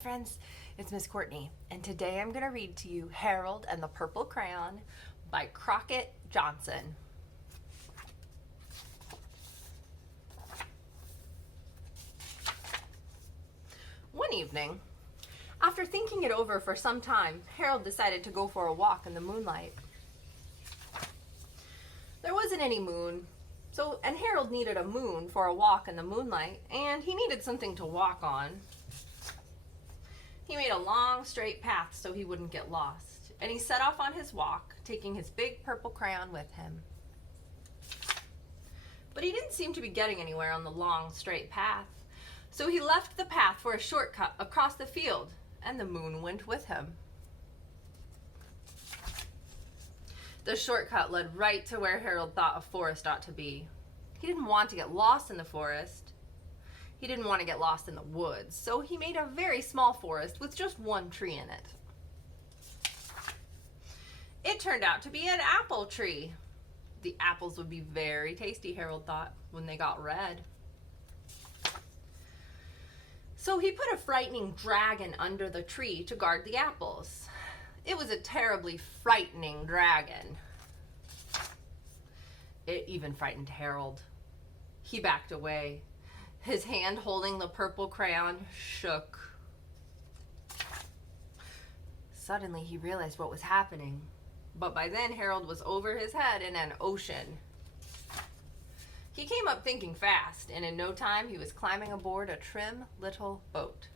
Friends, it's Miss Courtney, and today I'm going to read to you Harold and the Purple Crayon by Crockett Johnson. One evening, after thinking it over for some time, Harold decided to go for a walk in the moonlight. There wasn't any moon, and Harold needed a moon for a walk in the moonlight, and he needed something to walk on. He made a long, straight path so he wouldn't get lost, and he set off on his walk, taking his big purple crayon with him. But he didn't seem to be getting anywhere on the long, straight path, so he left the path for a shortcut across the field, and the moon went with him. The shortcut led right to where Harold thought a forest ought to be. He didn't want to get lost in the forest. He didn't want to get lost in the woods, so he made a very small forest with just one tree in it. It turned out to be an apple tree. The apples would be very tasty, Harold thought, when they got red. So he put a frightening dragon under the tree to guard the apples. It was a terribly frightening dragon. It even frightened Harold. He backed away. His hand holding the purple crayon shook. Suddenly he realized what was happening, but by then Harold was over his head in an ocean. He came up thinking fast, and in no time he was climbing aboard a trim little boat.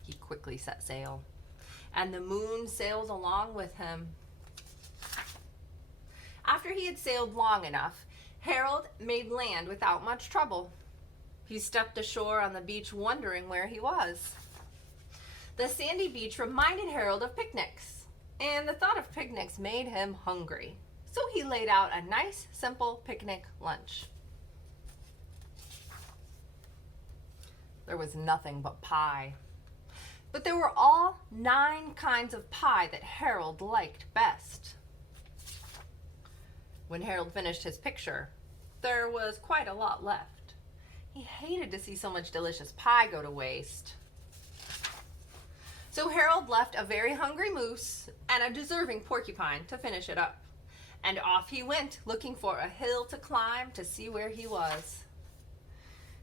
He quickly set sail, and the moon sailed along with him. After he had sailed long enough, Harold made land without much trouble. He stepped ashore on the beach wondering where he was. The sandy beach reminded Harold of picnics, and the thought of picnics made him hungry. So he laid out a nice, simple picnic lunch. There was nothing but pie. But there were all 9 kinds of pie that Harold liked best. When Harold finished his picture, there was quite a lot left. He hated to see so much delicious pie go to waste. So Harold left a very hungry moose and a deserving porcupine to finish it up. And off he went, looking for a hill to climb to see where he was.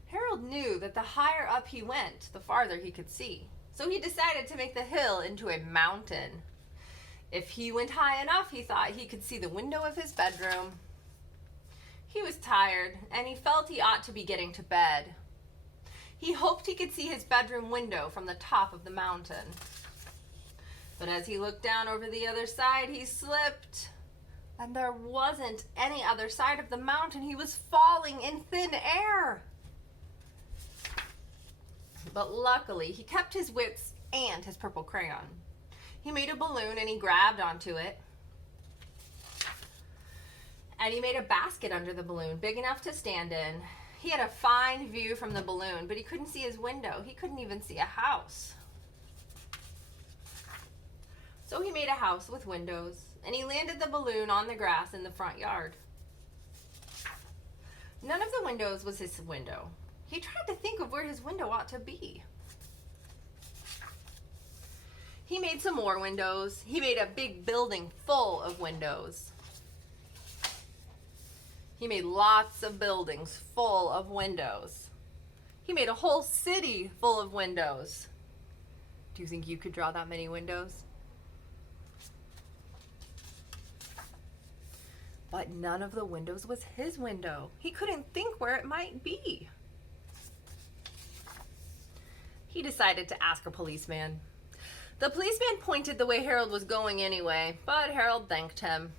Harold knew that the higher up he went, the farther he could see. So he decided to make the hill into a mountain. If he went high enough, he thought he could see the window of his bedroom. He was tired, and he felt he ought to be getting to bed. He hoped he could see his bedroom window from the top of the mountain. But as he looked down over the other side, he slipped. And there wasn't any other side of the mountain. He was falling in thin air. But luckily, he kept his wits and his purple crayon. He made a balloon and he grabbed onto it. And he made a basket under the balloon, big enough to stand in. He had a fine view from the balloon, but he couldn't see his window. He couldn't even see a house. So he made a house with windows, and he landed the balloon on the grass in the front yard. None of the windows was his window. He tried to think of where his window ought to be. He made some more windows. He made a big building full of windows. He made lots of buildings full of windows. He made a whole city full of windows. Do you think you could draw that many windows? But none of the windows was his window. He couldn't think where it might be. He decided to ask a policeman. The policeman pointed the way Harold was going anyway, but Harold thanked him.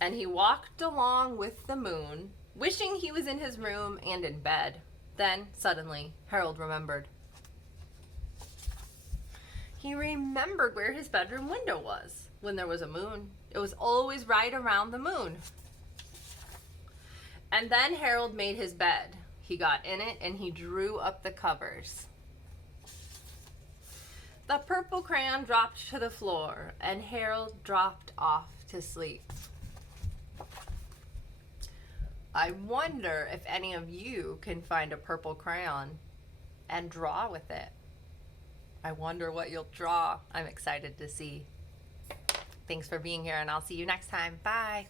And he walked along with the moon, wishing he was in his room and in bed. Then, suddenly, Harold remembered. He remembered where his bedroom window was when there was a moon. It was always right around the moon. And then Harold made his bed. He got in it and he drew up the covers. The purple crayon dropped to the floor, and Harold dropped off to sleep. I wonder if any of you can find a purple crayon and draw with it. I wonder what you'll draw. I'm excited to see. Thanks for being here, and I'll see you next time. Bye.